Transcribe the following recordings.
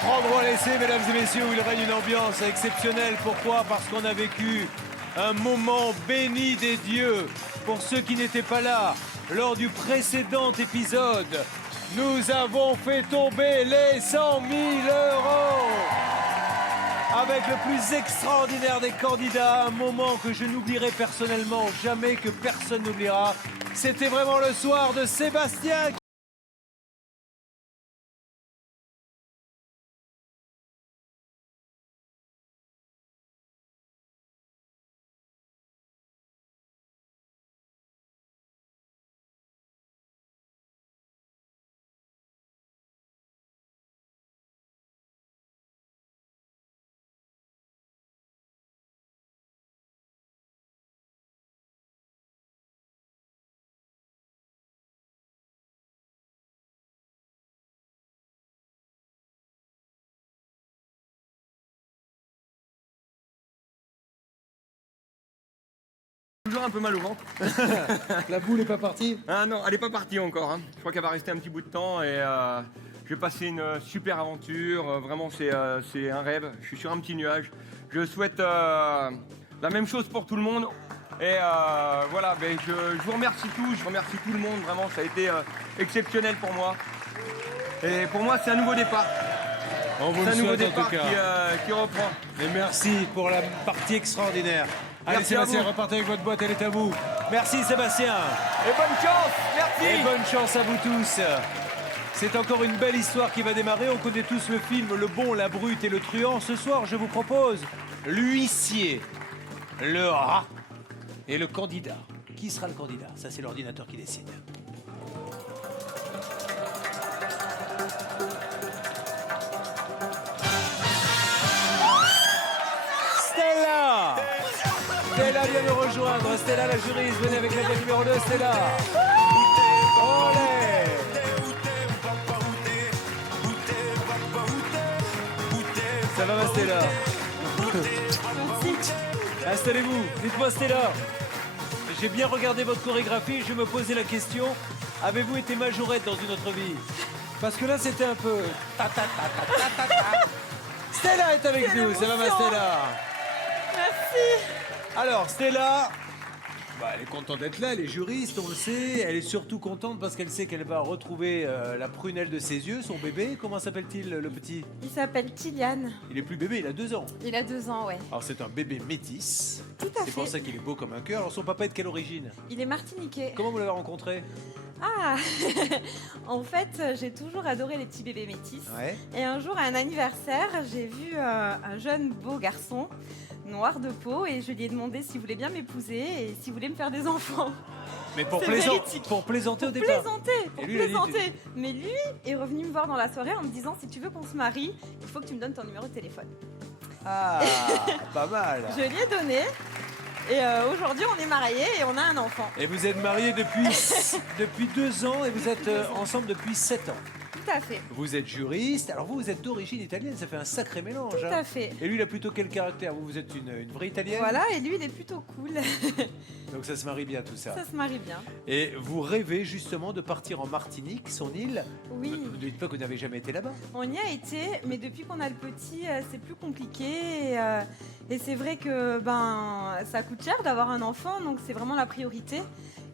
Notre endroit laissé, mesdames et messieurs, où il règne une ambiance exceptionnelle. Pourquoi? Parce qu'on a vécu un moment béni des dieux. Pour ceux qui n'étaient pas là, lors du précédent épisode, nous avons fait tomber les 100 000 euros. Avec le plus extraordinaire des candidats, un moment que je n'oublierai personnellement jamais, que personne n'oubliera. C'était vraiment le soir de Sébastien. Toujours un peu mal au ventre. La boule n'est pas partie? Ah non, elle n'est pas partie encore. Hein. Je crois qu'elle va rester un petit bout de temps et je vais passer une super aventure. Vraiment, c'est un rêve. Je suis sur un petit nuage. Je souhaite la même chose pour tout le monde. Et voilà, ben, je vous remercie tous. Je remercie tout le monde. Vraiment, ça a été exceptionnel pour moi. Et pour moi, c'est un nouveau départ. On vous C'est le un nouveau souhaite en départ tout cas. qui reprend. Et merci pour la partie extraordinaire. Allez Merci à Sébastien, vous. repartez avec votre boîte, elle est à vous. Merci Sébastien. Et bonne chance. Merci. Et bonne chance à vous tous. C'est encore une belle histoire qui va démarrer. On connaît tous le film Le Bon, la Brute et le Truand. Ce soir, je vous propose l'huissier, le rat et le candidat. Qui sera le candidat? Ça, c'est l'ordinateur qui décide. Stella! Stella vient nous rejoindre. Stella, la juriste, venez avec la dame numéro 2, Stella. Olé! Ça va, ma Stella? Installez-vous. Dites-moi, Stella. J'ai bien regardé votre chorégraphie. Je me posais la question, avez-vous été majorette dans une autre vie? Parce que là, c'était un peu... Stella est avec nous. Ça va, ma Stella? Merci. Alors, Stella, elle est contente d'être là, elle est juriste, on le sait. Elle est surtout contente parce qu'elle sait qu'elle va retrouver la prunelle de ses yeux, son bébé. Comment s'appelle-t-il, le petit? Il s'appelle Kylian. Il est plus bébé, il a 2 ans. Il a 2 ans, ouais. Alors, c'est un bébé métis. Tout à C'est pour fait. ça qu'il est beau comme un cœur. Alors, son papa est de quelle origine? Il est martiniquais. Comment vous l'avez rencontré? Ah En fait, j'ai toujours adoré les petits bébés métis. Ouais. Et un jour, à un anniversaire, j'ai vu un jeune beau garçon, noir de peau, et je lui ai demandé s'il voulait bien m'épouser et s'il voulait me faire des enfants. Mais pour, C'est véridique. pour plaisanter au Pour départ. plaisanter, pour Et lui, il a dit, plaisanter. Mais lui est revenu me voir dans la soirée en me disant, si tu veux qu'on se marie, il faut que tu me donnes ton numéro de téléphone. Ah, pas mal. Je lui ai donné. Et aujourd'hui, on est mariés et on a un enfant. Et vous êtes mariés depuis 2 ans et vous êtes ensemble depuis 7 ans. Tout à fait. Vous êtes juriste, alors vous êtes d'origine italienne, ça fait un sacré mélange. Tout à fait. Et lui, il a plutôt quel caractère? Vous êtes une vraie italienne? Voilà, et lui, il est plutôt cool. Donc ça se marie bien tout ça. Ça se marie bien. Et vous rêvez justement de partir en Martinique, son île. Oui. Ne dites pas que vous n'avez jamais été là-bas. On y a été, mais depuis qu'on a le petit, c'est plus compliqué. Et c'est vrai que ça coûte cher d'avoir un enfant, donc c'est vraiment la priorité.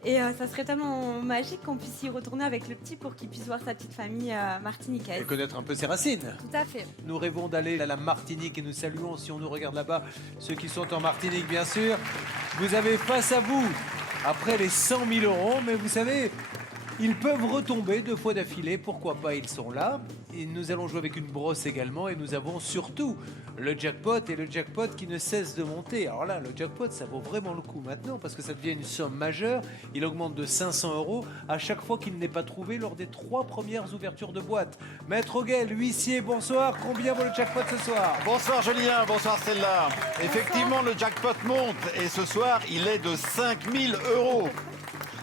Et ça serait tellement magique qu'on puisse y retourner avec le petit pour qu'il puisse voir sa petite famille martiniquaise. Et connaître un peu ses racines. Tout à fait. Nous rêvons d'aller à la Martinique et nous saluons, si on nous regarde là-bas, ceux qui sont en Martinique, bien sûr. Vous avez face à vous, après les 100 000 euros, mais vous savez, ils peuvent retomber 2 fois d'affilée, pourquoi pas, ils sont là. Et nous allons jouer avec une brosse également et nous avons surtout le jackpot et le jackpot qui ne cesse de monter. Alors là, le jackpot, ça vaut vraiment le coup maintenant parce que ça devient une somme majeure. Il augmente de 500 euros à chaque fois qu'il n'est pas trouvé lors des 3 premières ouvertures de boîte. Maître Auguel, huissier, bonsoir. Combien vaut le jackpot ce soir? Bonsoir Julien, bonsoir Stella. Effectivement, le jackpot monte et ce soir, il est de 5 000 euros.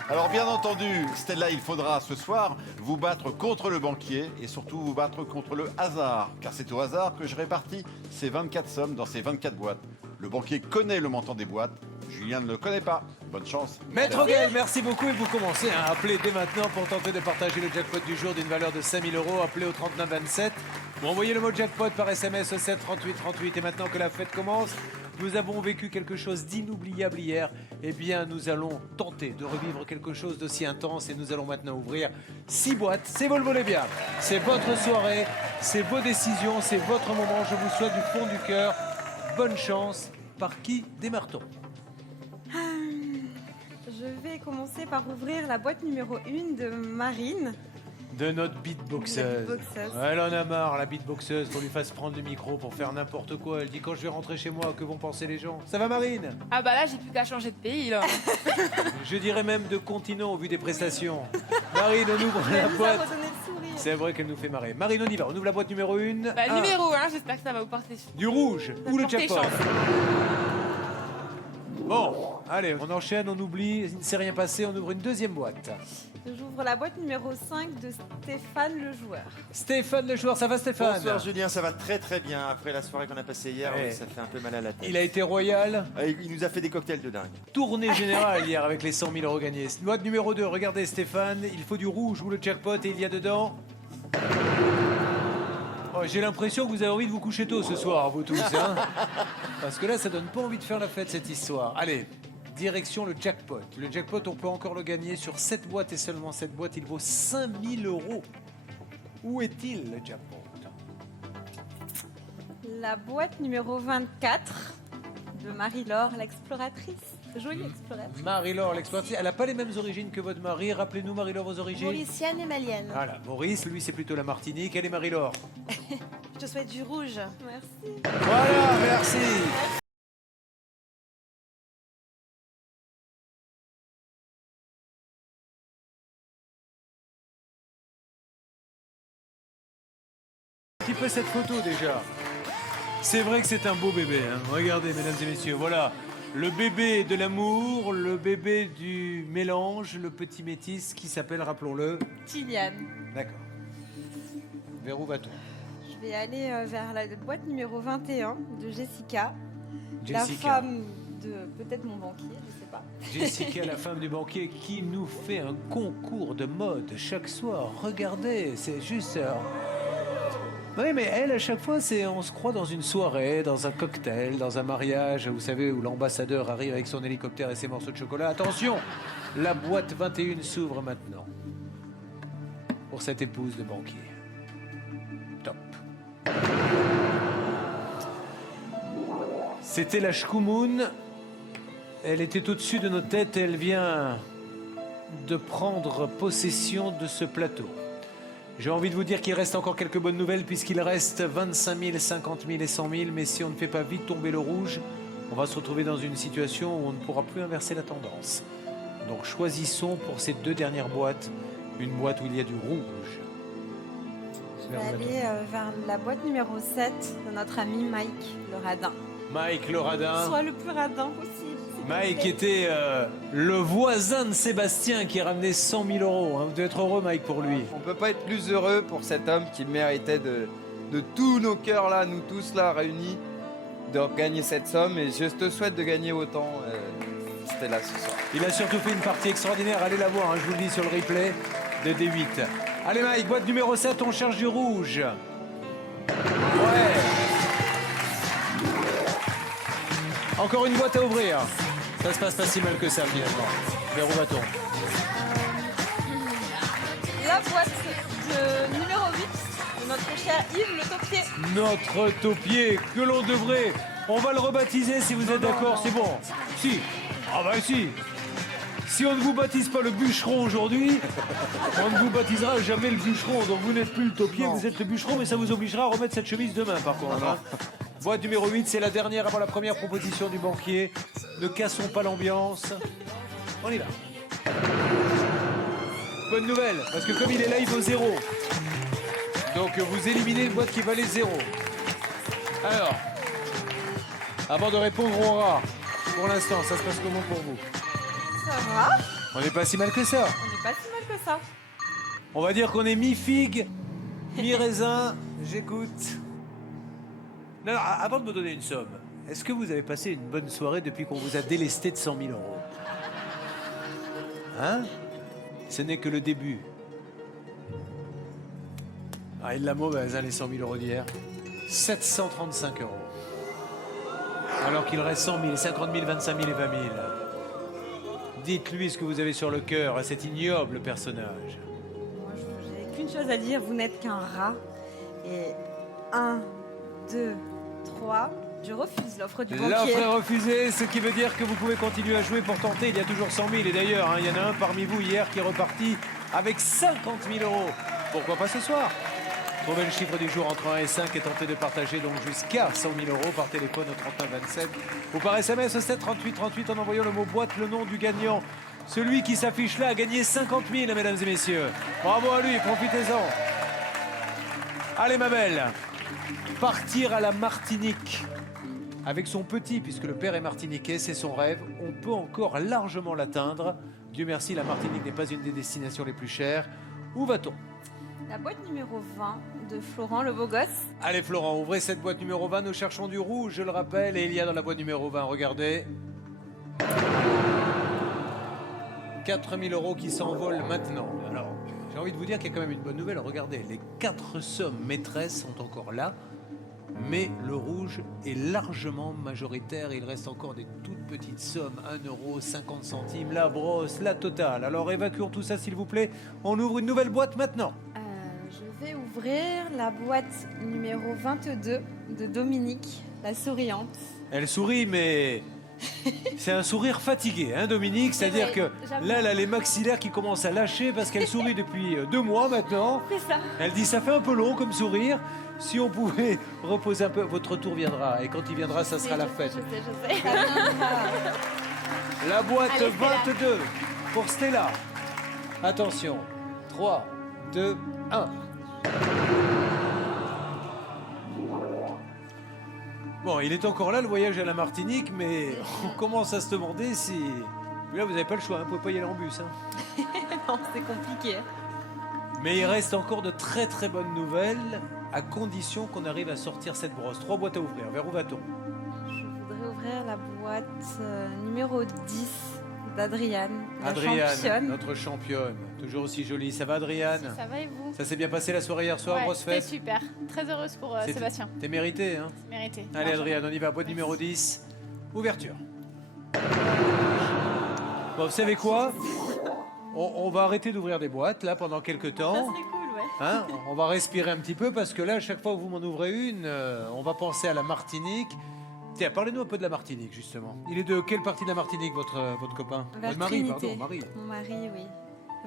Alors bien entendu, Stella, il faudra ce soir vous battre contre le banquier et surtout vous battre contre le hasard. Car c'est au hasard que je répartis ces 24 sommes dans ces 24 boîtes. Le banquier connaît le montant des boîtes. Julien ne le connaît pas. Bonne chance. Maître Gaël, merci beaucoup et vous commencez à appeler dès maintenant pour tenter de partager le jackpot du jour d'une valeur de 5 000 €. Appelez au 3927. Vous envoyez le mot jackpot par SMS au 7 38 38. Et maintenant que la fête commence, nous avons vécu quelque chose d'inoubliable hier. Eh bien, nous allons tenter de revivre quelque chose d'aussi intense et nous allons maintenant ouvrir 6 boîtes. C'est vous le voulez bien. C'est votre soirée, c'est vos décisions, c'est votre moment. Je vous souhaite du fond du cœur bonne chance. Par qui démarre-t-on? Je vais commencer par ouvrir la boîte numéro 1 de Marine. De notre beatboxeuse. Beatboxeuse. Elle en a marre, la beatboxeuse, qu'on lui fasse prendre le micro pour faire n'importe quoi. Elle dit quand je vais rentrer chez moi, que vont penser les gens? Ça va, Marine? Ah bah là, j'ai plus qu'à changer de pays, là. Je dirais même de continent au vu des prestations. Marine, on ouvre la Elle nous a boîte. redonné le sourire. C'est vrai qu'elle nous fait marrer. Marine, on y va. On ouvre la boîte numéro 1. Bah, numéro 1, j'espère que ça va vous porter Du rouge ou le porter jackpot. chance. Bon, allez, on enchaîne, on oublie. Il ne s'est rien passé, on ouvre une deuxième boîte. J'ouvre la boîte numéro 5 de Stéphane le joueur. Stéphane le joueur, ça va Stéphane? Bonsoir Julien, ça va très très bien. Après la soirée qu'on a passée hier, Ouais. oui, ça fait un peu mal à la tête. Il a été royal. Il nous a fait des cocktails de dingue. Tournée générale hier avec les 100 000 € gagnés. Boîte numéro 2, regardez Stéphane, il faut du rouge ou le jackpot et il y a dedans... Oh, j'ai l'impression que vous avez envie de vous coucher tôt ce soir, vous tous. Hein. Parce que là, ça donne pas envie de faire la fête cette histoire. Allez, direction le jackpot. Le jackpot, on peut encore le gagner sur 7 boîtes et seulement 7 boîtes. Il vaut 5 000 €. Où est-il le jackpot? La boîte numéro 24 de Marie-Laure, l'exploratrice. Jolie exploratrice. Marie-Laure, l'exploratrice, elle n'a pas les mêmes origines que votre mari. Rappelez-nous, Marie-Laure, vos origines. Mauricienne et malienne. Voilà, Maurice, lui, c'est plutôt la Martinique. Elle est Marie-Laure. Je te souhaite du rouge. Merci. Voilà, merci. Un petit peu cette photo déjà. C'est vrai que c'est un beau bébé. Hein. Regardez, mesdames et messieurs, voilà. Le bébé de l'amour, le bébé du mélange, le petit métis qui s'appelle, rappelons-le... Tiliane. D'accord. Vers où va-t-on? Je vais aller vers la boîte numéro 21 de Jessica. La Jessica. femme de peut-être mon banquier, je sais pas. Jessica, la femme du banquier, qui nous fait un concours de mode chaque soir. Regardez, c'est juste... Oui, mais elle, à chaque fois, on se croit dans une soirée, dans un cocktail, dans un mariage, vous savez, où l'ambassadeur arrive avec son hélicoptère et ses morceaux de chocolat. Attention, la boîte 21 s'ouvre maintenant. Pour cette épouse de banquier. Top. C'était la Shkumun. Elle était au-dessus de nos têtes et elle vient de prendre possession de ce plateau. J'ai envie de vous dire qu'il reste encore quelques bonnes nouvelles puisqu'il reste 25 000, 50 000 et 100 000. Mais si on ne fait pas vite tomber le rouge, on va se retrouver dans une situation où on ne pourra plus inverser la tendance. Donc choisissons pour ces 2 dernières boîtes une boîte où il y a du rouge. Je vais aller vers la boîte numéro 7 de notre ami Mike le radin. Mike le radin. Soit le plus radin possible. s'il te Mike plaît. était le voisin de Sébastien qui ramenait 100 000 €. Hein. Vous devez être heureux, Mike, pour lui. On peut pas être plus heureux pour cet homme qui méritait de tous nos cœurs là, nous tous là réunis, de gagner cette somme. Et je te souhaite de gagner autant. C'était là ce soir. Il a surtout fait une partie extraordinaire. Allez la voir, hein, je vous le dis sur le replay de D8. Allez, Mike, boîte numéro 7, on cherche du rouge. Ouais. Encore une boîte à ouvrir. Ça se passe pas si mal que ça, finalement. Vers où va-t-on? La boîte de numéro 8 de notre cher Yves le taupier. Notre taupier que l'on devrait... On va le rebaptiser si vous êtes d'accord, c'est bon. Si. Ah bah si. Si on ne vous baptise pas le bûcheron aujourd'hui, on ne vous baptisera jamais le bûcheron. Donc vous n'êtes plus le taupier, vous êtes le bûcheron, mais ça vous obligera à remettre cette chemise demain par contre. Hein. Boîte numéro 8, c'est la dernière avant la première proposition du banquier. Ne cassons pas l'ambiance. On y va. Bonne nouvelle, parce que comme il est là, il vaut 0. Donc vous éliminez une boîte qui valait 0. Alors, avant de répondre au rat, pour l'instant, ça se passe comment pour vous? Ça va. On n'est pas si mal que ça. On n'est pas si mal que ça. On va dire qu'on est mi-figue, mi-raisin. J'écoute. Non, non, avant de me donner une somme, est-ce que vous avez passé une bonne soirée depuis qu'on vous a délesté de 100 000 euros? Hein? Ce n'est que le début. Ah, il l'a mauvaise, hein, les 100 000 euros d'hier. 735 euros. Alors qu'il reste 100 000, 50 000, 25 000 et 20 000. Dites-lui ce que vous avez sur le cœur à cet ignoble personnage. Moi, j'ai qu'une chose à dire, vous n'êtes qu'un rat. Et 1, 2, 3, je refuse l'offre du banquier. L'offre est refusée, ce qui veut dire que vous pouvez continuer à jouer pour tenter. Il y a toujours 100 000. Et d'ailleurs, hein, il y en a un parmi vous hier qui est reparti avec 50 000 euros. Pourquoi pas ce soir? Trouvez le chiffre du jour entre 1 et 5 et tentez de partager donc jusqu'à 100 000 euros par téléphone au 39 27 ou par SMS au 7 38 38 en envoyant le mot boîte, le nom du gagnant. Celui qui s'affiche là a gagné 50 000, mesdames et messieurs. Bravo à lui, profitez-en. Allez, ma belle, partir à la Martinique avec son petit, puisque le père est martiniquais, c'est son rêve. On peut encore largement l'atteindre. Dieu merci, la Martinique n'est pas une des destinations les plus chères. Où va-t-on? La boîte numéro 20 de Florent, le beau gosse. Allez Florent, ouvrez cette boîte numéro 20, nous cherchons du rouge, je le rappelle, et il y a dans la boîte numéro 20, regardez, 4 000 euros qui s'envolent maintenant. Alors, j'ai envie de vous dire qu'il y a quand même une bonne nouvelle, regardez, les 4 sommes maîtresses sont encore là, mais le rouge est largement majoritaire, il reste encore des toutes petites sommes, 1 euro, 50 centimes, la brosse, la totale. Alors évacuons tout ça s'il vous plaît, on ouvre une nouvelle boîte maintenant. Je vais ouvrir la boîte numéro 22 de Dominique, la souriante. Elle sourit, mais c'est un sourire fatigué, hein, Dominique. C'est-à-dire vrai, que j'avoue. là, elle a les maxillaires qui commencent à lâcher parce qu'elle sourit depuis 2 mois maintenant. C'est ça. Elle dit ça fait un peu long comme sourire. Si on pouvait reposer un peu, votre tour viendra. Et quand il viendra, ça sera la fête. Je sais. La boîte Allez, Stella. 22 pour Stella. Attention. 3, 2, 1. Bon, il est encore là, le voyage à la Martinique, mais on commence à se demander si... Là, vous n'avez pas le choix, hein, vous ne pouvez pas y aller en bus. Hein. Non, c'est compliqué. Mais il reste encore de très très bonnes nouvelles, à condition qu'on arrive à sortir cette brosse. 3 boîtes à ouvrir, vers où va-t-on? Je voudrais ouvrir la boîte numéro 10 d'Adriane, la Adriane, championne. notre championne, toujours aussi jolie. Ça va, Adriane? Ça va et vous? Ça s'est bien passé la soirée hier soir, Ouais, grosse c'était fête? super. Très heureuse pour C'est- Sébastien. T'es mérité, hein? C'est mérité. Allez, Largement. Adriane, on y va. Boîte numéro 10, ouverture. Bon, vous savez quoi? On va arrêter d'ouvrir des boîtes, là, pendant quelques Ça temps. serait cool, ouais. Hein, on va respirer un petit peu parce que là, à chaque fois que vous m'en ouvrez une, on va penser à la Martinique. Tiens, parlez-nous un peu de la Martinique, justement. Il est de quelle partie de la Martinique, votre copain? Vers Marie, Trinité. pardon, Marie. Mon mari, oui.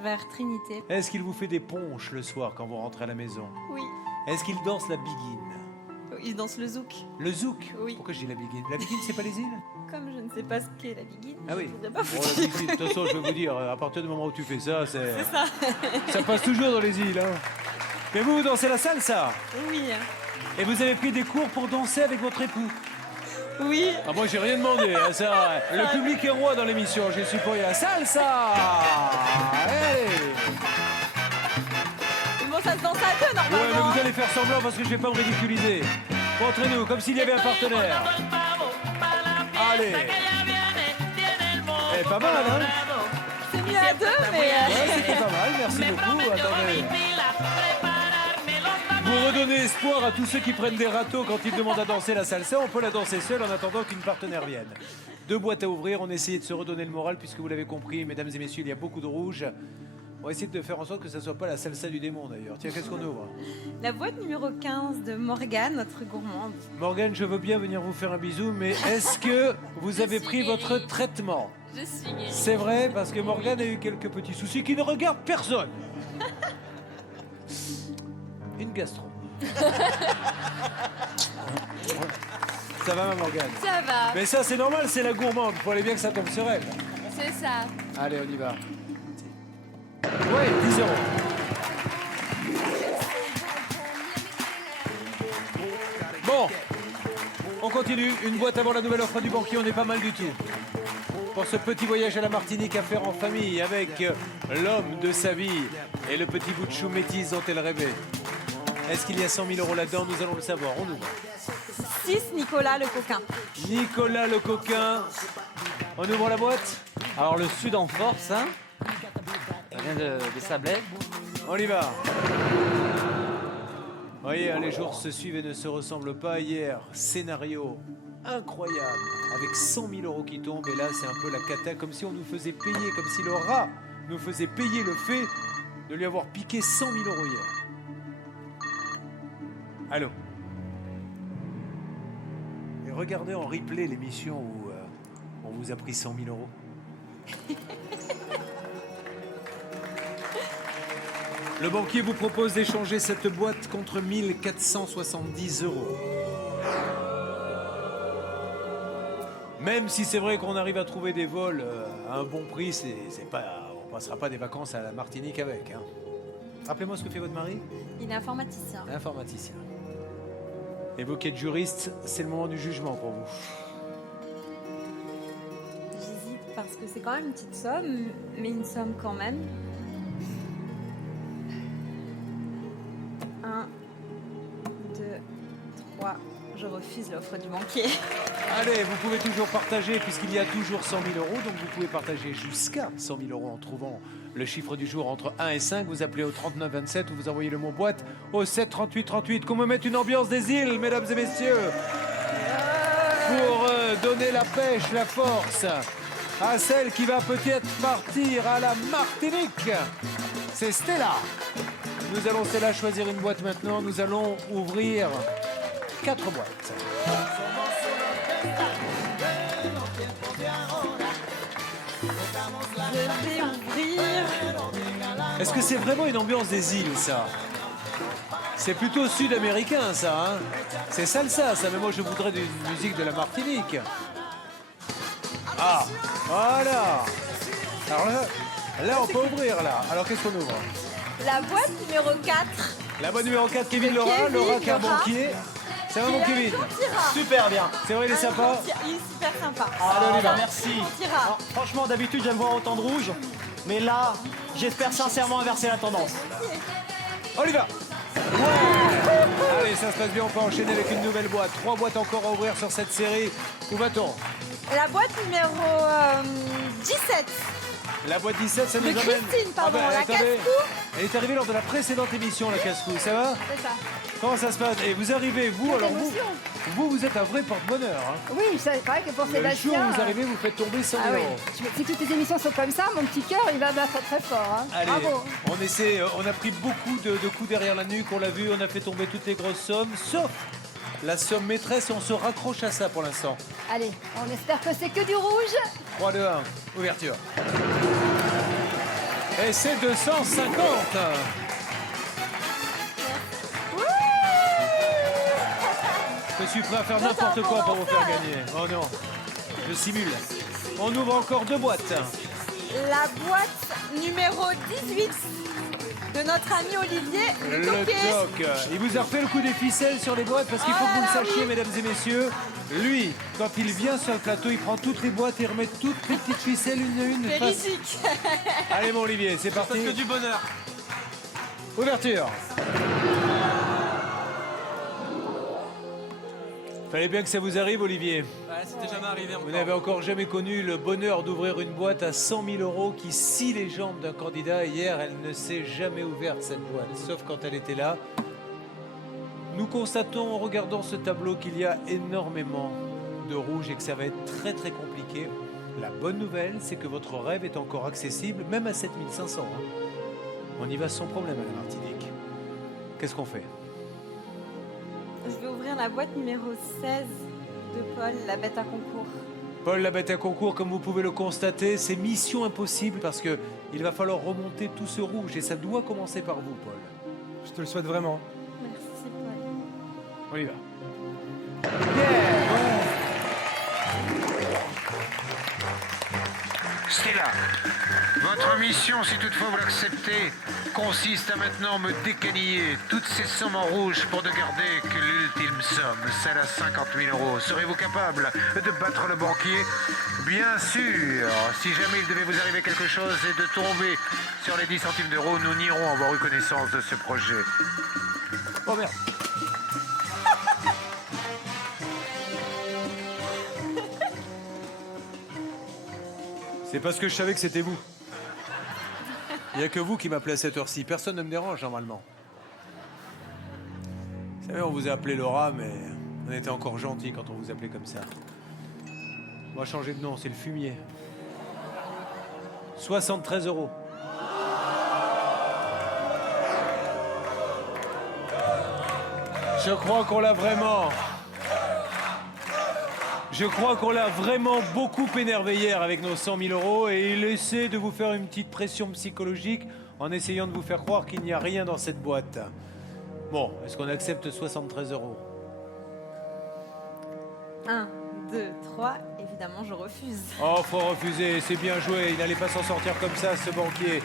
Vers Trinité. Est-ce qu'il vous fait des ponches le soir quand vous rentrez à la maison? Oui. Est-ce qu'il danse la biguine? Il danse le zouk. Le zouk? Oui. Pourquoi je dis la biguine? La biguine, c'est pas les îles? Comme je ne sais pas ce qu'est la biguine, Ah oui. je ne voudrais pas Bon, vous la dire. biguine, de toute façon, je vais vous dire, à partir du moment où tu fais ça, ça passe toujours dans les îles. Hein. Mais vous dansez la salsa? Oui. Et vous avez pris des cours pour danser avec votre époux? Oui. Ah, moi, j'ai rien demandé. Hein, ça, le public est roi dans l'émission. Je suis pour rien. Salsa. Allez. Mais bon, ça se danse à deux, Ouais, mais normalement. vous allez faire semblant parce que je vais pas me ridiculiser. Montrez-nous, comme s'il y avait un partenaire. Allez. Eh, pas mal, hein? C'est mieux à deux, mais... Ouais, c'était pas mal. Merci beaucoup. Attendez. Vous redonnez espoir à tous ceux qui prennent des râteaux quand ils demandent à danser la salsa. On peut la danser seule en attendant qu'une partenaire vienne. 2 boîtes à ouvrir. On essaye de se redonner le moral puisque vous l'avez compris, mesdames et messieurs, il y a beaucoup de rouge. On va essayer de faire en sorte que ça soit pas la salsa du démon d'ailleurs. Tiens, qu'est-ce qu'on ouvre? La boîte numéro 15 de Morgane, notre gourmande. Morgane, je veux bien venir vous faire un bisou, mais est-ce que vous avez suis pris guérie. votre traitement? Je suis guérie. C'est vrai, parce que Morgane a eu quelques petits soucis qui ne regardent personne. Une gastro. Ça va, ma Morgane? Ça va, Mais ça, c'est normal, c'est la gourmande. Il fallait bien que ça tombe sur elle. c'est ça. Allez, on y va. Ouais, 10 euros. Bon, on continue. Une boîte avant la nouvelle offre du banquier, on n'est pas mal du tout. Pour ce petit voyage à la Martinique à faire en famille avec l'homme de sa vie et le petit bout de chou métis dont elle rêvait. Est-ce qu'il y a 100 000 euros là-dedans? Nous allons le savoir. On ouvre. 6, Nicolas le coquin. Nicolas le coquin. On ouvre la boîte. Alors le sud en force, hein. Ça vient des Sablés. On y va. Vous voyez, hein, les jours se suivent et ne se ressemblent pas. Hier, scénario incroyable, avec 100 000 euros qui tombent. Et là, c'est un peu la cata, comme si on nous faisait payer, comme si le rat nous faisait payer le fait de lui avoir piqué 100 000 euros hier. Allô. Et regardez en replay l'émission où on vous a pris 100 000 euros. Le banquier vous propose d'échanger cette boîte contre 1470 euros. Même si c'est vrai qu'on arrive à trouver des vols à un bon prix, c'est pas, on passera pas des vacances à la Martinique avec. Hein. Rappelez-moi ce que fait votre mari. Il est informaticien. Informaticien. Et vous qui êtes juriste, c'est le moment du jugement pour vous. J'hésite parce que c'est quand même une petite somme, mais une somme quand même. 1, 2, 3. Je refuse l'offre du banquier. Allez, vous pouvez toujours partager puisqu'il y a toujours 100 000 euros. Donc vous pouvez partager jusqu'à 100 000 euros en trouvant le chiffre du jour entre 1 et 5. Vous appelez au 39 27 ou vous envoyez le mot boîte au 7 38 38. Qu'on me mette une ambiance des îles, mesdames et messieurs. Pour donner la pêche, la force à celle qui va peut-être partir à la Martinique. C'est Stella. Nous allons, Stella, choisir une boîte maintenant. Nous allons ouvrir 4 boîtes. Je vais ouvrir. Est-ce que c'est vraiment une ambiance des îles, ça? C'est plutôt sud-américain, ça. Hein, c'est salsa, ça. Mais moi, je voudrais d'une musique de la Martinique. Ah, voilà. Alors là, on peut ouvrir, là. Alors, qu'est-ce qu'on ouvre? La boîte numéro 4. La boîte numéro 4, Kevin De Laura, Kevin Laura qui est un Laura. banquier. Ça va, mon Kevin? Super bien. C'est vrai, il est sympa? Il est super sympa. Allez, on y va. Merci. On tirera. Alors, franchement, d'habitude, j'aime voir autant de rouge. Mais là, j'espère sincèrement inverser la tendance. On y va. Ouais. Allez, ça se passe bien, on peut enchaîner avec une nouvelle boîte. 3 boîtes encore à ouvrir sur cette série. Où va-t-on? La boîte numéro 17. La boîte 17, ça nous De amène... Christine, pardon, la attendez. casse-cou. Elle est arrivée lors de la précédente émission, la casse-cou. Ça va? C'est ça. Comment ça se passe? Et vous arrivez, vous, Quelle alors émotion. vous êtes un vrai porte-bonheur. Hein. Oui, c'est vrai que pour Le jour Sébastien. où vous arrivez, vous faites tomber 100 000 Ah oui. euros. Si toutes les émissions sont comme ça, mon petit cœur, il va battre très fort. Hein. Allez, Bravo. on essaie, on a pris beaucoup de coups derrière la nuque, on l'a vu, on a fait tomber toutes les grosses sommes, sauf la somme maîtresse et on se raccroche à ça pour l'instant. Allez, on espère que c'est que du rouge. 3, 2, 1, ouverture. Et c'est 250. Je suis prêt à faire n'importe quoi pour vous faire gagner. Oh non, je simule. On ouvre encore 2 boîtes. La boîte numéro 18 de notre ami Olivier Le Le Toquet. toc. Il vous a refait le coup des ficelles sur les boîtes parce qu'il faut que vous le sachiez, mesdames et messieurs. Lui, quand il vient sur le plateau, il prend toutes les boîtes et remet toutes les petites ficelles une à une. Véridique. Allez, mon Olivier, c'est parti. Que du bonheur. Ouverture. Fallait bien que ça vous arrive, Olivier. Ouais, c'était jamais arrivé Vous n'avez encore jamais connu le bonheur d'ouvrir une boîte à 100 000 euros qui scie les jambes d'un candidat. Hier, elle ne s'est jamais ouverte, cette boîte, sauf quand elle était là. Nous constatons en regardant ce tableau qu'il y a énormément de rouge et que ça va être très très compliqué. La bonne nouvelle, c'est que votre rêve est encore accessible, même à 7500. Hein. On y va sans problème à la Martinique. Qu'est-ce qu'on fait? Je vais ouvrir la boîte numéro 16 de Paul, la bête à concours. Paul, la bête à concours, comme vous pouvez le constater, c'est mission impossible parce que il va falloir remonter tout ce rouge et ça doit commencer par vous, Paul. Je te le souhaite vraiment. Merci Paul. On y va. Stella, votre mission, si toutefois vous l'acceptez, consiste à maintenant me décaniller toutes ces sommes en rouge pour ne garder que l'ultime somme, celle à 50 000 euros. Serez-vous capable de battre le banquier? Bien sûr. Si jamais il devait vous arriver quelque chose et de tomber sur les 10 centimes d'euros, nous nierons avoir eu connaissance de ce projet. Oh merde. C'est parce que je savais que c'était vous. Il n'y a que vous qui m'appelez à cette heure-ci. Personne ne me dérange normalement. Vous savez, on vous a appelé Laura, mais on était encore gentil quand on vous appelait comme ça. On va changer de nom, c'est le fumier. 73 €. Je crois qu'on l'a vraiment... Je crois qu'on l'a vraiment beaucoup énervé hier avec nos 100 000 € et il essaie de vous faire une petite pression psychologique en essayant de vous faire croire qu'il n'y a rien dans cette boîte. Bon, est-ce qu'on accepte 73 €? 1, 2, 3, évidemment, je refuse. Oh, faut refuser, c'est bien joué. Il n'allait pas s'en sortir comme ça, ce banquier.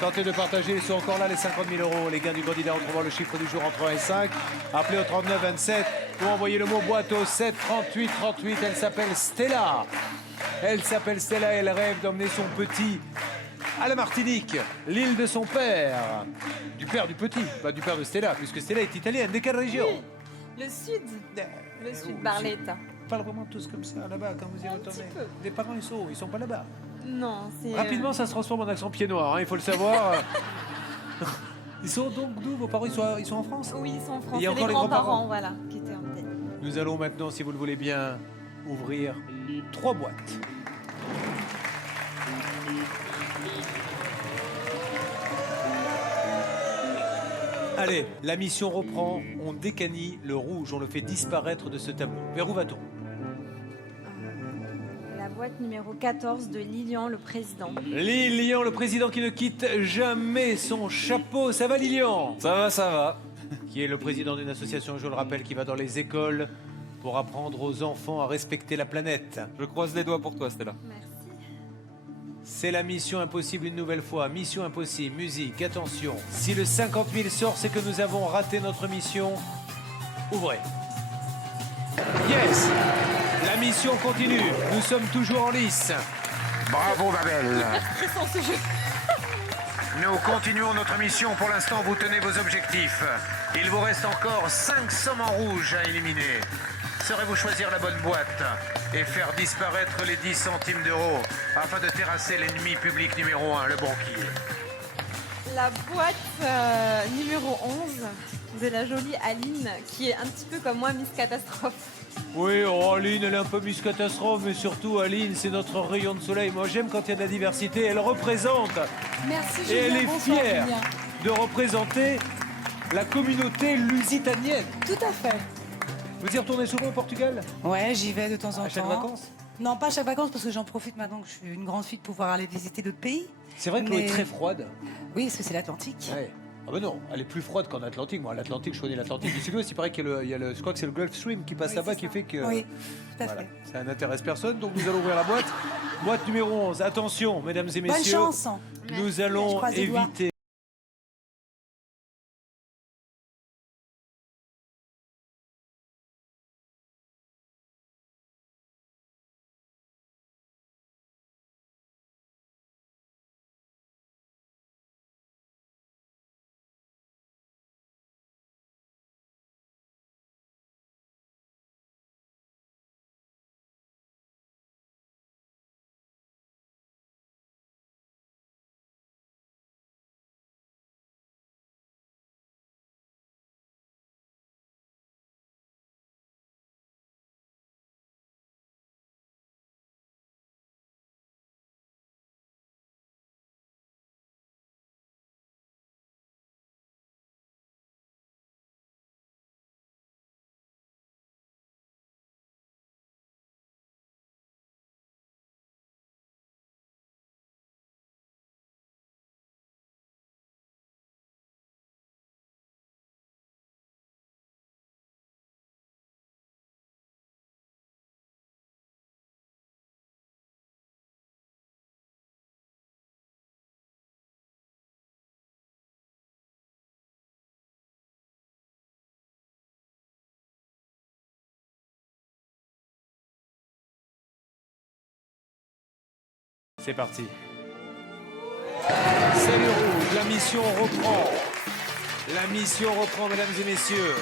Tentez de partager, ils sont encore là, les 50 000 €. Les gains du candidat en trouvant le chiffre du jour entre 1 et 5. Appelez au 39 27 ou envoyez le mot boîte au 7 38 38. Elle s'appelle Stella. Elle s'appelle Stella et elle rêve d'emmener son petit à la Martinique, l'île de son père. Du père du petit, pas du père de Stella, puisque Stella est italienne. De quelle région? Oui, le sud. Le sud, Barletta. Pas vraiment tous comme ça là-bas quand vous y retournez. Les parents ils sont pas là-bas. Non, c'est... Rapidement, ça se transforme en accent pied noir, hein, il faut le savoir. Ils sont donc d'où vos parents? Ils sont en France? Oui, ils sont en France. Il y a C'est encore les les grands-parents, voilà, qui étaient en tête. Nous allons maintenant, si vous le voulez bien, ouvrir 3 boîtes. Allez, la mission reprend. On décanille le rouge, on le fait disparaître de ce tableau. Vers où va-t-on? La boîte numéro 14 de Lilian, le président. Lilian, le président qui ne quitte jamais son chapeau. Ça va, Lilian? Ça va, ça va. Qui est le président d'une association, je le rappelle, qui va dans les écoles pour apprendre aux enfants à respecter la planète. Je croise les doigts pour toi, Stella. Merci. C'est la mission impossible une nouvelle fois. Mission impossible, musique, attention. Si le 50 000 sort, c'est que nous avons raté notre mission. Ouvrez. Yes! La mission continue. Nous sommes toujours en lice. Bravo Babel. Stressant ce jeu. Nous continuons notre mission. Pour l'instant, vous tenez vos objectifs. Il vous reste encore 5 sommes en rouge à éliminer. Saurez-vous choisir la bonne boîte et faire disparaître les 10 centimes d'euros afin de terrasser l'ennemi public numéro 1, le banquier? La boîte numéro 11 de la jolie Aline, qui est un petit peu comme moi, Miss Catastrophe. Oui, oh, Aline, elle est un peu Miss Catastrophe, mais surtout, Aline, c'est notre rayon de soleil. Moi, j'aime quand il y a de la diversité. Elle représente. Merci, Et Julien. elle est Bonsoir, fière Julien. de représenter la communauté lusitanienne. Tout à fait. Vous y retournez souvent au Portugal? Ouais, j'y vais de temps en temps. À chaque vacances? Non, pas à chaque vacances, parce que j'en profite maintenant que je suis une grande fille de pouvoir aller visiter d'autres pays. C'est vrai que l'eau est très froide. Oui, parce que c'est l'Atlantique. Ouais. Ah ben non, elle est plus froide qu'en Atlantique. Moi, l'Atlantique, je connais l'Atlantique du Sud-Ouest. Il paraît qu'il y a le, je crois que c'est le Gulf Stream qui passe Oui, là-bas c'est qui ça. fait que... Oui, tout à voilà, fait. ça n'intéresse personne. Donc nous allons ouvrir la boîte. Boîte numéro 11. Attention, mesdames et Bonne messieurs. chance. Nous Je allons croise les doigts. éviter... C'est parti. C'est le rouge. La mission reprend. La mission reprend, mesdames et messieurs.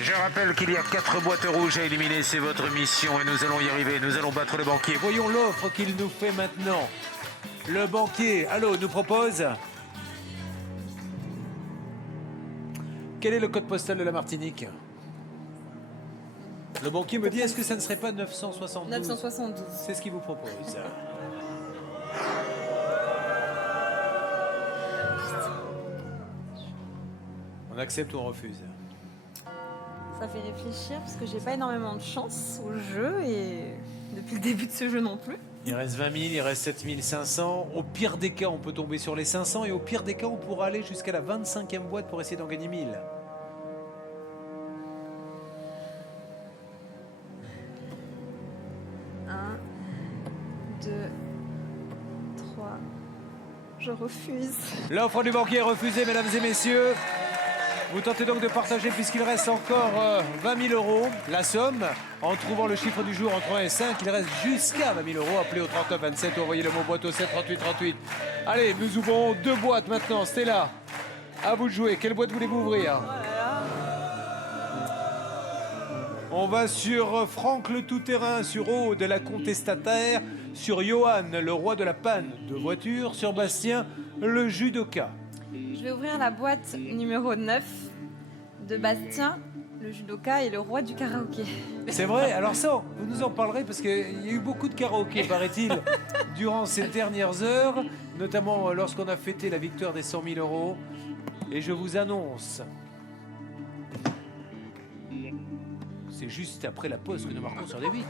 Je rappelle qu'il y a 4 boîtes rouges à éliminer, c'est votre mission et nous allons y arriver, nous allons battre le banquier. Voyons l'offre qu'il nous fait maintenant. Le banquier, allô, nous propose... Quel est le code postal de la Martinique? Le banquier me dit, est-ce que ça ne serait pas 972? 972. C'est ce qu'il vous propose. On accepte ou on refuse? Ça fait réfléchir parce que j'ai pas énormément de chance au jeu et depuis le début de ce jeu non plus. Il reste 20 000, il reste 7 500. Au pire des cas, on peut tomber sur les 500 et au pire des cas, on pourra aller jusqu'à la 25e boîte pour essayer d'en gagner 1000. Un, 2, 3. Je refuse. L'offre du banquier est refusée, mesdames et messieurs. Vous tentez donc de partager puisqu'il reste encore 20 000 euros. La somme, en trouvant le chiffre du jour entre 1 et 5, il reste jusqu'à 20 000 euros. Appelez au 39 27 ou envoyez le mot boîte au 7 38 38. Allez, nous ouvrons 2 boîtes maintenant. Stella, à vous de jouer. Quelle boîte voulez-vous ouvrir? On va sur Franck le tout-terrain, sur Aude la contestataire, sur Johan le roi de la panne de voiture, sur Bastien le judoka. Je vais ouvrir la boîte numéro 9 de Bastien, le judoka et le roi du karaoké. C'est vrai, alors ça, vous nous en parlerez parce qu'il y a eu beaucoup de karaoké, paraît-il, durant ces dernières heures, notamment lorsqu'on a fêté la victoire des 100 000 euros. Et je vous annonce, c'est juste après la pause que nous marquons sur des 8.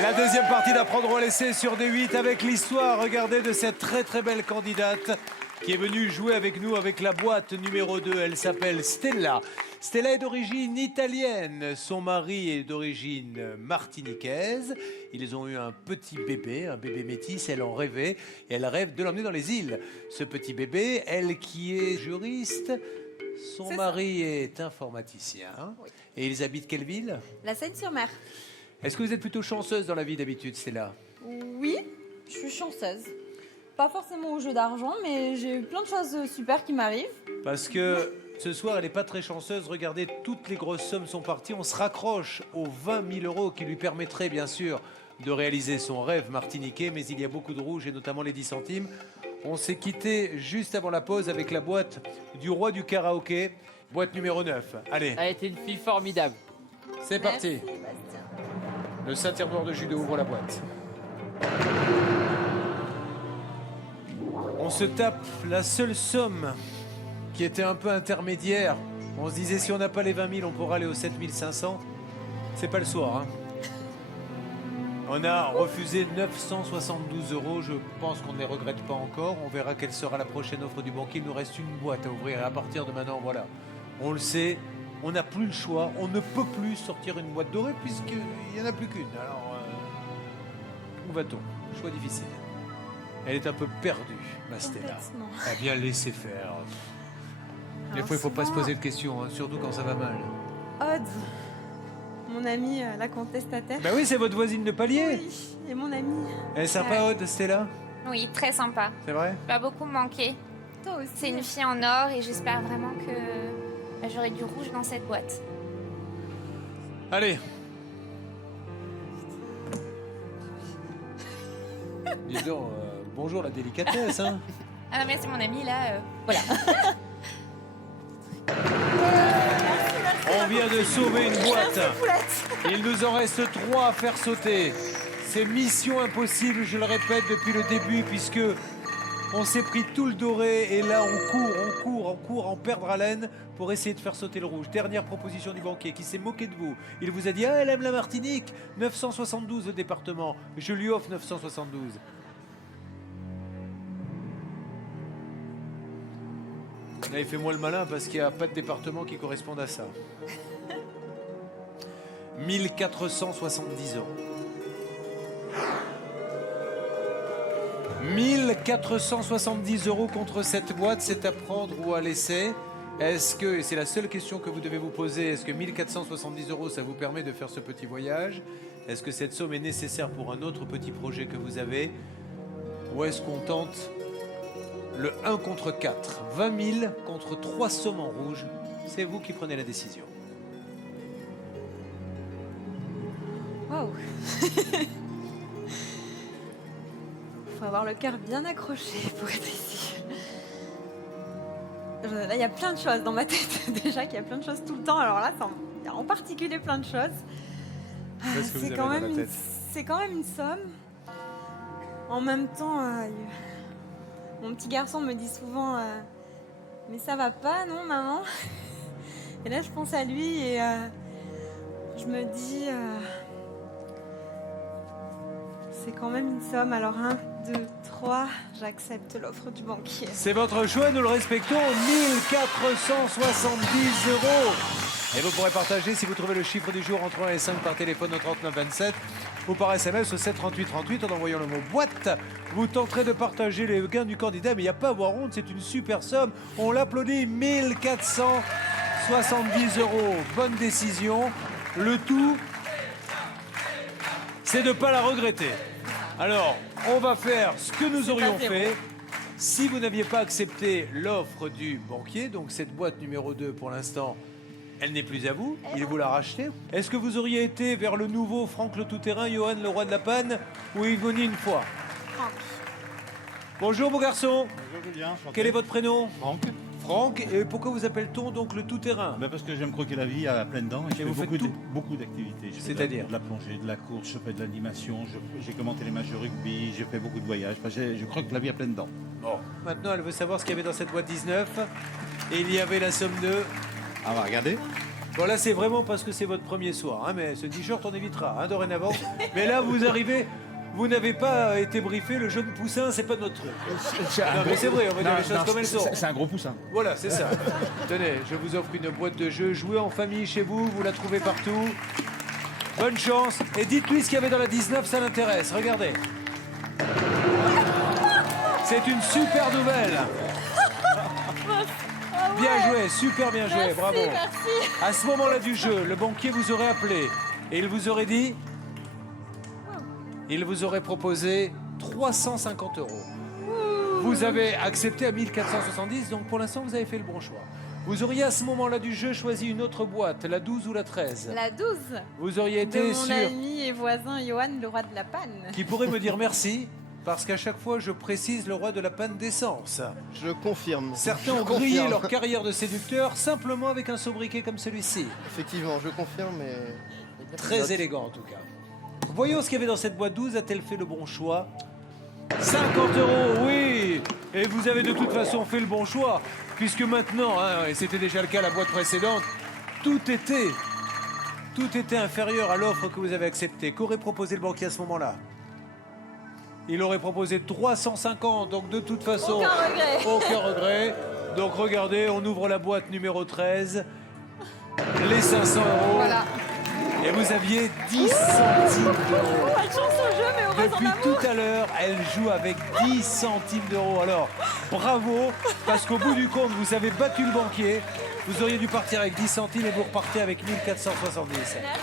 La deuxième partie d'Apprendre ou à laisser sur des 8 avec l'histoire, regardez, de cette très très belle candidate qui est venue jouer avec nous avec la boîte numéro 2. Elle s'appelle Stella. Stella est d'origine italienne. Son mari est d'origine martiniquaise. Ils ont eu un petit bébé, un bébé métis. Elle en rêvait et elle rêve de l'emmener dans les îles. Ce petit bébé, elle qui est juriste, son mari est informaticien. Oui. Et ils habitent quelle ville? La Seine-sur-Mer. Est-ce que vous êtes plutôt chanceuse dans la vie d'habitude, Stella? Oui, je suis chanceuse. Pas forcément au jeu d'argent, mais j'ai eu plein de choses super qui m'arrivent. Parce que ce soir, elle n'est pas très chanceuse. Regardez, toutes les grosses sommes sont parties. On se raccroche aux 20 000 euros qui lui permettraient, bien sûr, de réaliser son rêve martiniquais. Mais il y a beaucoup de rouge, et notamment les 10 centimes. On s'est quitté juste avant la pause avec la boîte du roi du karaoké, boîte numéro 9. Allez. Elle a été une fille formidable. C'est parti. Le Saint-Tire-Noir de judo ouvre la boîte. On se tape la seule somme qui était un peu intermédiaire. On se disait si on n'a pas les 20 000, on pourra aller aux 7 500. C'est pas le soir, hein. On a refusé 972 euros. Je pense qu'on ne les regrette pas encore. On verra quelle sera la prochaine offre du banquier. Il nous reste une boîte à ouvrir. Et à partir de maintenant, voilà, on le sait. On n'a plus le choix, on ne peut plus sortir une boîte dorée puisqu'il n'y en a plus qu'une. Alors, où va-t-on? Choix difficile. Elle est un peu perdue, ma Stella. Eh bien, laissez faire. Des fois, il ne faut pas se poser de questions, hein, surtout quand ça va mal. Aude, mon amie, la contestataire. Ben oui, c'est votre voisine de palier. Oui, et mon amie. Elle est sympa, Aude, Stella? Oui, très sympa. C'est vrai? Va beaucoup me manquer. Toi aussi. C'est une fille en or et j'espère vraiment que j'aurai du rouge dans cette boîte. Allez. Dis donc, bonjour la délicatesse, hein. Ah non mais c'est mon ami là, voilà. On vient de sauver une boîte. Il nous en reste 3 à faire sauter. C'est mission impossible, je le répète depuis le début, puisque on s'est pris tout le doré et là on court, en perdre haleine pour essayer de faire sauter le rouge. Dernière proposition du banquier qui s'est moqué de vous. Il vous a dit « Ah, elle aime la Martinique !» 972 au département. Je lui offre 972. Là, il fait moins le malin parce qu'il n'y a pas de département qui corresponde à ça. 1470 euros. 1470 euros contre cette boîte, c'est à prendre ou à laisser. Est-ce que, et c'est la seule question que vous devez vous poser, est-ce que 1470 euros, ça vous permet de faire ce petit voyage? Est-ce que cette somme est nécessaire pour un autre petit projet que vous avez? Ou est-ce qu'on tente le 1 contre 4? 20 000 contre 3 sommes en rouge. C'est vous qui prenez la décision. Waouh. Faut avoir le cœur bien accroché pour être ici. Là, il y a plein de choses dans ma tête. Déjà qu'il y a plein de choses tout le temps. Alors là, il y a en particulier plein de choses. Qu'est-ce que vous avez quand dans même la tête? C'est quand même une somme. En même temps, mon petit garçon me dit souvent mais ça va pas, non, maman? Et là, je pense à lui et je me dis c'est quand même une somme. Alors 1, 2, 3, j'accepte l'offre du banquier. C'est votre choix, nous le respectons. 1470 €. Et vous pourrez partager si vous trouvez le chiffre du jour entre 1 et 5 par téléphone au 3927 ou par SMS au 73838 en envoyant le mot boîte. Vous tenterez de partager les gains du candidat, mais il n'y a pas à avoir honte, c'est une super somme. On l'applaudit, 1470 €. Bonne décision. Le tout, c'est de ne pas la regretter. Alors, on va faire ce que nous aurions fait si vous n'aviez pas accepté l'offre du banquier. Donc cette boîte numéro 2, pour l'instant, elle n'est plus à vous. Il vous l'a rachetée. Est-ce que vous auriez été vers le nouveau Franck le Tout-Terrain, Johan le Roi de la Panne ou Yvonne une fois? Franck. Bonjour, beau garçon. Bonjour Julien. Quel est votre prénom? Franck. Franck. Et pourquoi vous appelle-t-on donc le Tout-Terrain? Parce que j'aime croquer la vie à pleines dents et je fais vous faites tout beaucoup d'activités. Je fais C'est-à-dire de la plongée, de la course, je fais de l'animation, j'ai commenté les matchs de rugby, j'ai fait beaucoup de voyages. Enfin, je croque la vie à pleines dents. Bon, maintenant elle veut savoir ce qu'il y avait dans cette boîte 19. Et il y avait la somme de... On va regarder. Bon là c'est vraiment parce que c'est votre premier soir, hein, mais ce t-shirt on évitera hein, dorénavant. Mais là vous arrivez, vous n'avez pas été briefé, le jeune poussin c'est pas notre truc. Non mais c'est vrai, on va dire les choses comme elles sont. C'est un gros poussin. Voilà, c'est ça. Tenez, je vous offre une boîte de jeux, jouez en famille chez vous, vous la trouvez partout. Bonne chance, et dites-lui ce qu'il y avait dans la 19, ça l'intéresse, regardez. C'est une super nouvelle. Bien joué, super bien joué, Merci, bravo. merci. À ce moment-là du jeu, le banquier vous aurait appelé et il vous aurait dit, il vous aurait proposé 350 €. Vous avez accepté à 1470, donc pour l'instant vous avez fait le bon choix. Vous auriez à ce moment-là du jeu choisi une autre boîte, la 12 ou la 13. La 12. Vous auriez été de mon sûr. ami et voisin Johan, le Roi de la Panne. Qui pourrait me dire merci, parce qu'à chaque fois je précise le Roi de la Panne d'essence. Je confirme. Certains Je ont grillé confirme. leur carrière de séducteur simplement avec un sobriquet comme celui-ci. Effectivement, je confirme, mais... Très élégant en tout cas. Voyons ce qu'il y avait dans cette boîte 12. A-t-elle fait le bon choix? 50 €, oui. Et vous avez de toute façon fait le bon choix, puisque maintenant, hein, et c'était déjà le cas à la boîte précédente, tout était inférieur à l'offre que vous avez acceptée. Qu'aurait proposé le banquier à ce moment-là? Il aurait proposé 350, donc de toute façon... Aucun regret. Aucun regret. Donc regardez, on ouvre la boîte numéro 13. Les 500 €. Voilà. Et vous aviez 10 centimes d'euros. Pas de chance au jeu, mais on reste en Depuis amour. tout à l'heure, elle joue avec 10 centimes d'euros. Alors, bravo, parce qu'au bout du compte, vous avez battu le banquier. Vous auriez dû partir avec 10 centimes et vous repartez avec 1470. Merci.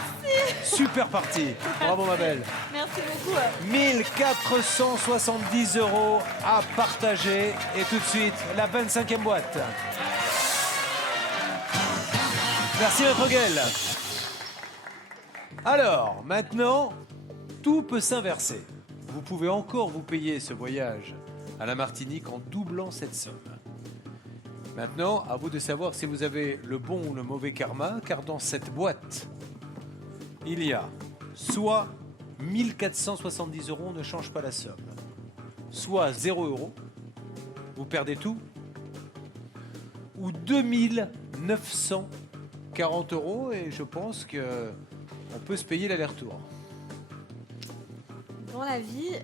Super parti. Bravo, ma belle. Merci beaucoup. 1470 € à partager. Et tout de suite, la 25e boîte. Merci, Maître Guel. Alors, maintenant, tout peut s'inverser. Vous pouvez encore vous payer ce voyage à la Martinique en doublant cette somme. Maintenant, à vous de savoir si vous avez le bon ou le mauvais karma, car dans cette boîte, il y a soit 1470 €, on ne change pas la somme, soit 0 €, vous perdez tout, ou 2940 €, et je pense que on peut se payer l'aller-retour. Dans la vie,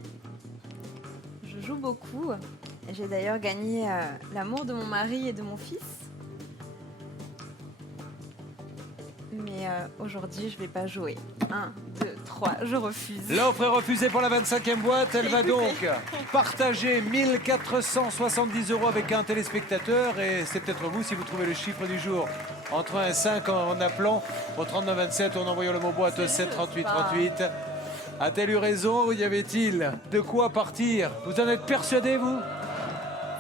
je joue beaucoup. J'ai d'ailleurs gagné l'amour de mon mari et de mon fils. Mais aujourd'hui, je vais pas jouer. 1, 2, 3, je refuse. L'offre est refusée pour la 25e boîte. Elle va donc partager 1470 € avec un téléspectateur. Et c'est peut-être vous si vous trouvez le chiffre du jour entre 1 et 5 en appelant au 3927 ou en envoyant le mot boîte au 73838. A-t-elle eu raison ou y avait-il de quoi partir? Vous en êtes persuadé, vous?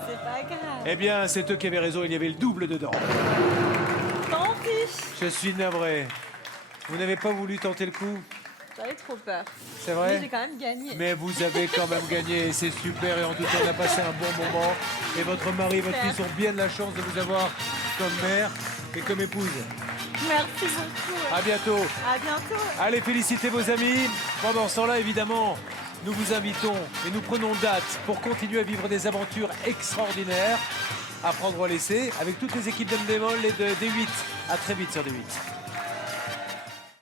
C'est pas grave. Eh bien, c'est eux qui avaient raison. Il y avait le double dedans. Tant Je suis navré. Vous n'avez pas voulu tenter le coup? J'avais trop peur. C'est vrai? Mais j'ai quand même gagné. Mais vous avez quand même gagné, c'est super. Et en tout cas, on a passé un bon moment. Et votre mari et votre fils ont bien de la chance de vous avoir comme mère et comme épouse. Merci beaucoup. À bientôt. À bientôt. Allez, félicitez vos amis. Pendant ce temps-là, évidemment, nous vous invitons et nous prenons date pour continuer à vivre des aventures extraordinaires à prendre ou à laisser avec toutes les équipes d'MDMOL et de D8. À très vite sur D8.